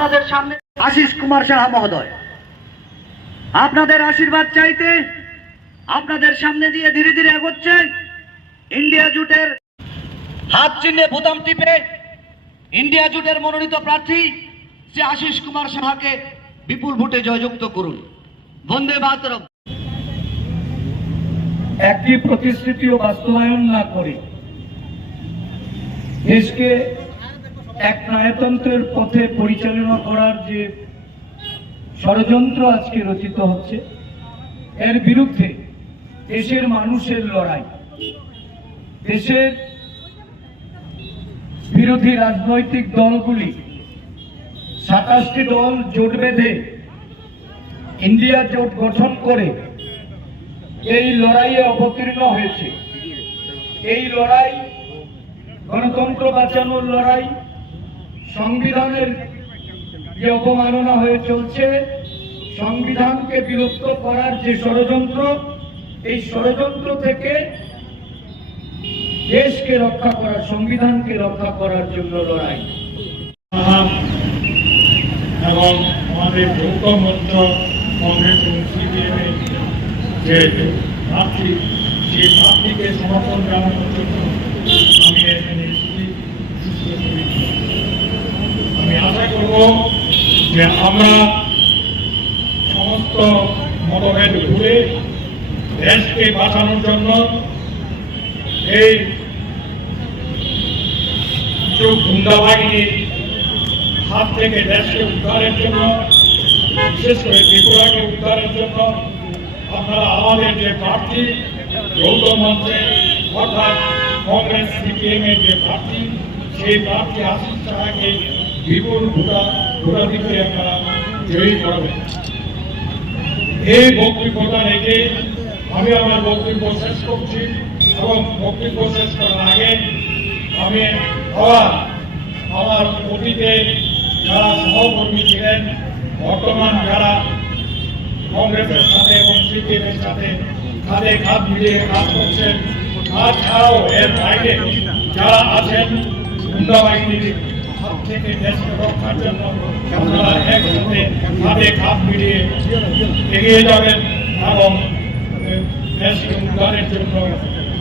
আপনাদের সামনে আশিস কুমার সাহা মহোদয় আপনাদের আশীর্বাদ চাইতে আপনাদের সামনে দিয়ে ধীরে ধীরে এগোচ্ছে ইন্ডিয়া জুটের হাত চিহ্নে বোতাম টিপে ইন্ডিয়া জুটের মনোনীত প্রার্থী শ্রী আশিস কুমার সাহাকে বিপুল ভোটে জয়যুক্ত করুন। বন্দে মাতরম। একটি প্রতিশ্রুতিও বাস্তবায়ন না করে দেশকে এক নায়তন্ত্রের পথে পরিচালনা করার যে ষড়যন্ত্র আজকে রচিত হচ্ছে, এর বিরুদ্ধে দেশের মানুষের লড়াই, দেশের বিরোধী রাজনৈতিক দলগুলি সাতাশটি দল জোট বেঁধে ইন্ডিয়া জোট গঠন করে এই লড়াইয়ে অবতীর্ণ হয়েছে। এই লড়াই গণতন্ত্র বাঁচানোর লড়াই সংবিধানের যে অপমাননা হয়ে চলছে, সংবিধানকে বিলুপ্ত করার যে ষড়যন্ত্র, এই ষড়যন্ত্র থেকে দেশকে রক্ষা করার, সংবিধানকে রক্ষা করার জন্য লড়াই। এবং আমাদের যৌথ মঞ্চ কংগ্রেস এবং সিপিএমের যে প্রার্থী সেই প্রার্থীকে সমর্থন জানানোর জন্য করব যে আমরা সমস্ত মতভেদ ভুলে দেশকে বাঁচানোর জন্য এই কিছু গুন্ডা বাহিনীর হাত থেকে দেশকে উদ্ধারের জন্য, বিশেষ করে ত্রিপুরাকে উদ্ধারের জন্য আপনারা আমাদের যে প্রার্থী, যৌথ মঞ্চে অর্থাৎ কংগ্রেস সিপিএম এর যে প্রার্থী, সেই প্রার্থী আশিস সাহাকে বিপুল ভোটা ভোটাধিকারে আপনারা জয়ী করবেন এই বক্তব্যটা রেখে আমি আমার বক্তব্য শেষ করছি এবং বক্তব্য শেষ করার আগে আমি আবার আমার অতীতে যারা সহকর্মী ছিলেন, বর্তমান যারা কংগ্রেসের সাথে এবং সিপিএমের সাথে কাঁধে কাঁধ মিলিয়ে কাজ করছেন, তাছাড়াও এর বাইরে যারা আছেন, গুন্ডা বাহিনীর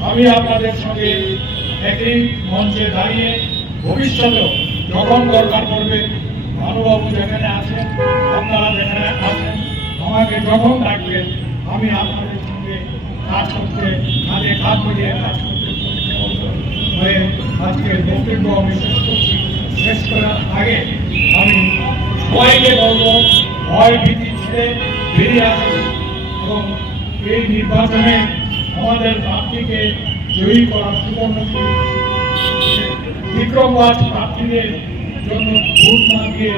আমি আপনাদের সঙ্গে একই মঞ্চে দাঁড়িয়ে ভবিষ্যতেও যখন দরকার পড়বে ভানুবাবু যেখানে আছেন, আপনারা যেখানে আছেন, আমাকে যখন ডাকবেন, আমি আপনাদের সঙ্গে কাজ করতে, কাজে কাজ মিলিয়ে কাজ করতে হয়ে আজকে বক্তব্য আমি শেষ করছি। শেষ করার আগে আমি সবাইকে বলব ভয় ভীতি ছেড়ে বেরিয়ে আসুন এবং এই নির্বাচনে আমাদের প্রার্থীকে জয়ী করার সুবর্ণ বিক্রমরাজ প্রার্থীদের জন্য ভোট না দিয়ে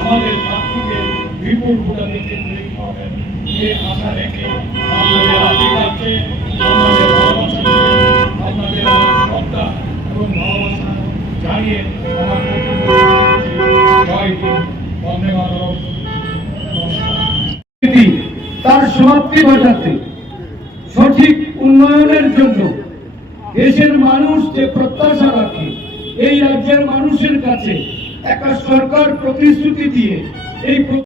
আমাদের প্রার্থীকে বিপুল ভোটাধিকে তৈরি করবেন। এই আশা রেখে আপনাদের আশীর্বাদকে দিয়ে, আপনাদের আমার শ্রদ্ধা এবং জানিয়ে আমার তার সমাপ্তি ঘটাতে সঠিক উন্নয়নের জন্য দেশের মানুষ যে প্রত্যাশা রাখে, এই রাজ্যের মানুষের কাছে একটা সরকার প্রতিশ্রুতি দিয়ে এই